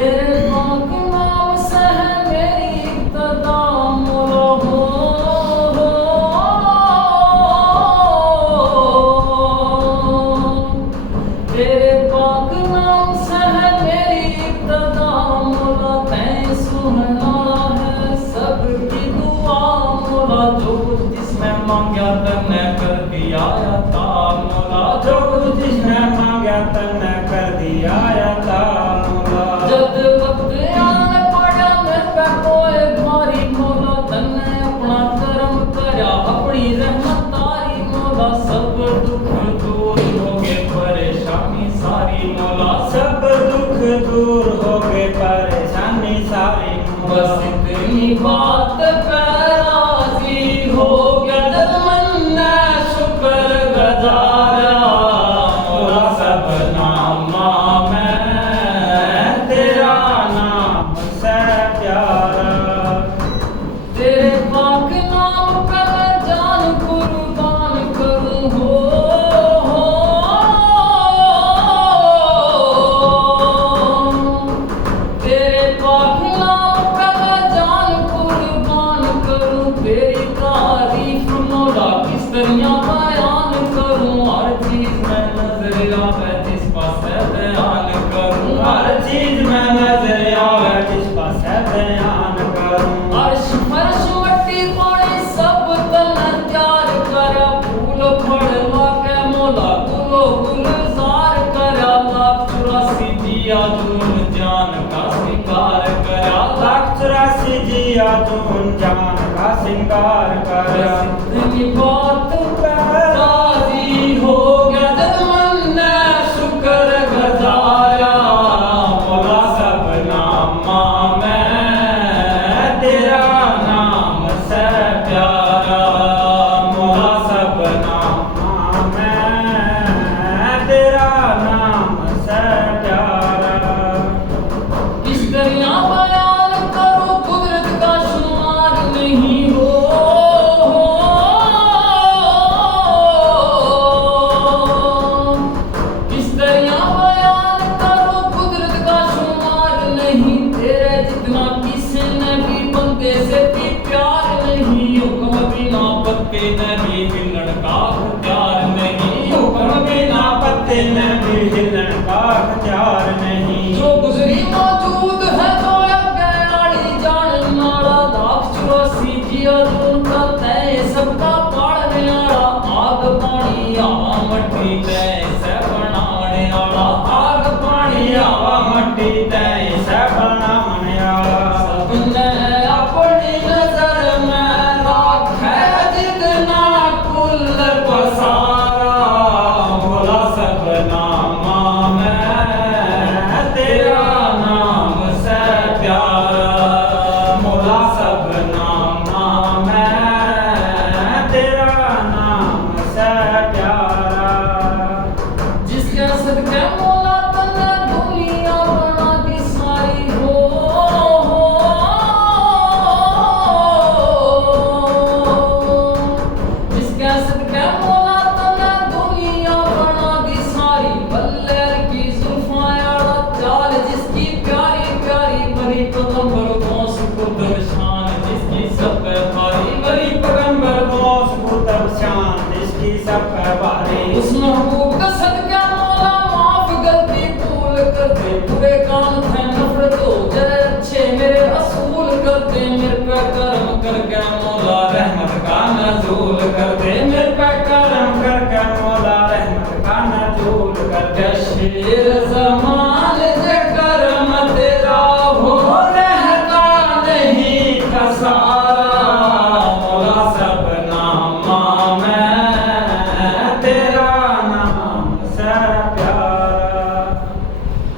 तेरे पाक नाम से है मेरी इब्तिदा मौला हो। तेरे पाक नाम से है मेरी इब्तिदा मौला, तैं सुनना है सबकी दुआ मौला। जो कुछ जिसने मांगा तन्ने कर दिया अता मौला, जो कुछ जिसने मांगा तन्ने कर दिया अता मौला। जद वक्त आन पड़ा मैं पे कोई भारी मौला, तन्ने अपना करम करया अपनी रहमत तारी मौला। सब दुख दूर हो गए परेशानी सारी मौला, सब दुख दूर हो गए परेशानी सारी मौला। बस इतनी बात पे राजी हो गया जब मन्ना शुक्र गुजारा मौला। सबनामा में तेरा नाम से प्यारा, तेरे पाक नाम पे मैं जान कुर्बान करूं हो। तेरे पाक नाम पे मैं जान कुर्बान करूं, तेरी तारीफ मौला किस तरह बयान करूं। हर चीज में नजर आवे जिस पासे बयान करूं, हर चीज में नजर आवे जिस पासे बयान करूं। अर्श फर्श मट्टी पानी सब तन त्यार करा, फूल फल लाके मौला गुलो गुलजार करा। लाख 84 जिया जून जान का सिंगार करा, लाख 84 जिया जून जान का सिंगार करा। इतनी बात पे राजी हो गया जब मन्ना शुक्र गुजारा मौला। सबनामा में तेरा नाम से प्यारा मौला, सबनामा में तेरा नाम से प्यारा। इस तरह बयान करो कुदरत का शुमार नहीं हो। इस तरह बयान करो कुदरत का शुमार नहीं, तेरे जितना किसी ने भी बंदे से भी प्यार नहीं। हुक्म बिना पत्ते ने भी हिलन का अख्तियार नहीं, हुक्म बिना पत्ते ने भी हिलन का अख्तियार नहीं। जो गुजरी मौजूद है तो अगे आड़ी जान नाला, लाख 84 जिया जून का तय सबका पालने वाला। आग पानी हवा मट्टी तय से बनाने वाला, आग पानी हवा मट्टी तय से बनाने वाला। सबने अपनी नजर में राखे जितना कुल पसारा मौला। सबनामा में तेरा नाम से प्यारा मौला, सबनामा में तेरा नाम से प्यारा। जिसके सदके मौला तन्ने दुनिया बना दी सारी हो। जिसके सदके मौला तन्ने दुनिया बना दी सारी। बल्लेर की जुल्फां आड़ा चाल जिसकी प्यारी प्यारी बड़ी कदम